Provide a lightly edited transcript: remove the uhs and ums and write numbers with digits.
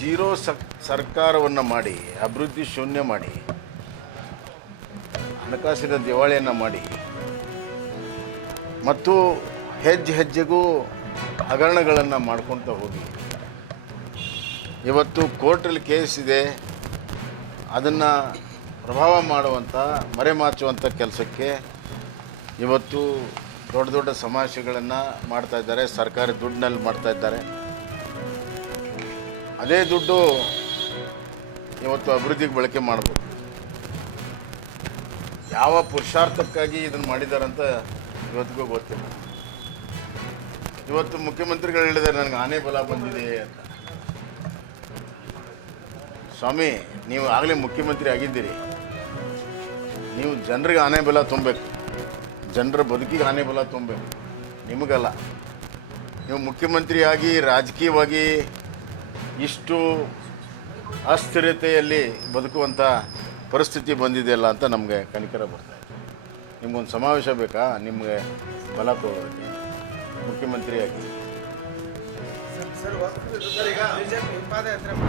Zero ಸರ್ಕಾರವನ್ನು ಮಾಡಿ, ಅಭಿವೃದ್ಧಿ ಶೂನ್ಯ ಮಾಡಿ, ಹಣಕಾಸಿನ ದಿವಾಳಿಯನ್ನು ಮಾಡಿ ಮತ್ತು ಹೆಜ್ಜೆ ಹೆಜ್ಜೆಗೂ ಹಗರಣಗಳನ್ನು ಮಾಡ್ಕೊತ ಹೋಗಿ ಇವತ್ತು ಕೋರ್ಟಲ್ಲಿ ಕೇಸ್ ಇದೆ, ಅದನ್ನು ಪ್ರಭಾವ ಮಾಡುವಂಥ, ಮರೆಮಾಚುವಂಥ ಕೆಲಸಕ್ಕೆ ಇವತ್ತು ದೊಡ್ಡ ದೊಡ್ಡ ಸಮಾವೇಶಗಳನ್ನು ಮಾಡ್ತಾಯಿದ್ದಾರೆ. ಸರ್ಕಾರಿ ದುಡ್ಡಿನಲ್ಲಿ ಮಾಡ್ತಾಯಿದ್ದಾರೆ. ಅದೇ ದುಡ್ಡು ಇವತ್ತು ಅಭಿವೃದ್ಧಿಗೆ ಬಳಕೆ ಮಾಡ್ಬೋದು. ಯಾವ ಪುರುಷಾರ್ಥಕ್ಕಾಗಿ ಇದನ್ನು ಮಾಡಿದಾರಂತ ಇವತ್ತಿಗೂ ಗೊತ್ತಿಲ್ಲ. ಇವತ್ತು ಮುಖ್ಯಮಂತ್ರಿಗಳು ಹೇಳಿದ್ದಾರೆ ನನಗೆ ಆನೆ ಬಲ ಬಂದಿದೆ ಅಂತ. ಸ್ವಾಮಿ, ನೀವು ಆಗಲೇ ಮುಖ್ಯಮಂತ್ರಿ ಆಗಿದ್ದೀರಿ, ನೀವು ಜನರಿಗೆ ಆನೆ ಬಲ ತುಂಬಬೇಕು, ಜನರ ಬದುಕಿಗೆ ಆನೆ ಬಲ ತುಂಬಬೇಕು, ನಿಮಗಲ್ಲ. ನೀವು ಮುಖ್ಯಮಂತ್ರಿಯಾಗಿ ರಾಜಕೀಯವಾಗಿ ಇಷ್ಟು ಅಸ್ಥಿರತೆಯಲ್ಲಿ ಬದುಕುವಂಥ ಪರಿಸ್ಥಿತಿ ಬಂದಿದೆಯಲ್ಲ ಅಂತ ನಮಗೆ ಕನಿಕರ ಬರ್ತಾಯಿದೆ. ನಿಮ್ಗೊಂದು ಸಮಾವೇಶ ಬೇಕಾ ನಿಮಗೆ ಬಲ ತಗೊಳ್ಳೋದಕ್ಕೆ ಮುಖ್ಯಮಂತ್ರಿಯಾಗಿ?